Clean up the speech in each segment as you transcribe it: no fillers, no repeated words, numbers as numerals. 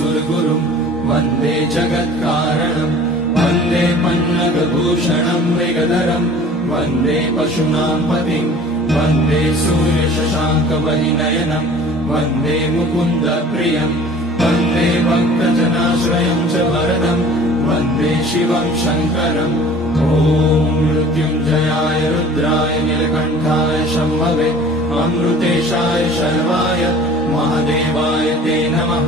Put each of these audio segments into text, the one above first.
सुरगुरुं वन्दे जगत्कारणं वन्दे पन्नगभूषणं मृगधरं वन्दे पशूनां पतिं वन्दे सूर्यशशाङ्कवहिनयनं वन्दे मुकुन्दप्रियं वन्दे भक्तजनाश्रयं च वरदं वन्दे शिवं शङ्करम् ॐ मृत्युञ्जयाय रुद्राय नीलकण्ठाय शम्भवे अमृतेशाय शर्वाय महादेवाय ते नमः।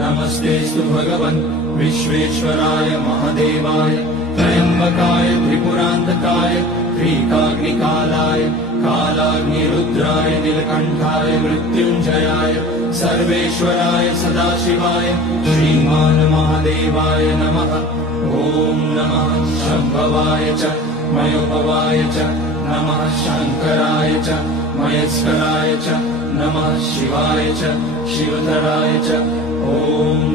नमस्तेऽस्तु भगवन् विश्वेश्वराय महादेवाय त्र्यम्बकाय त्रिपुरान्तकाय त्रिकाग्निकालाय कालाग्निरुद्राय नीलकण्ठाय मृत्युञ्जयाय सर्वेश्वराय सदाशिवाय श्रीमान् महादेवाय नमः। ॐ नमः शम्भवाय च मयोभवाय च नमः शङ्कराय च मयस्कराय च नमः शिवाय च शिवधराय च ॐ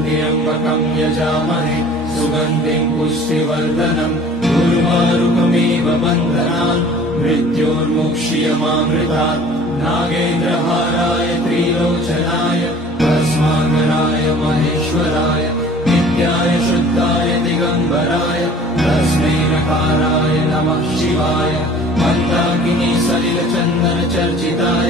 त्र्यम्बकं यजामहे सुगन्धिं पुष्टिवर्धनम् उर्वारुकमिव बन्धनान् मृत्योर्मुक्ष्यमामृतात् नागेन्द्रहाराय त्रिलोचनाय भस्माकराय महेश्वराय नित्याय शुद्धाय दिगम्बराय तस्मै नकाराय नमः शिवाय मन्दाकिनी सलिलचन्दनचर्चिताय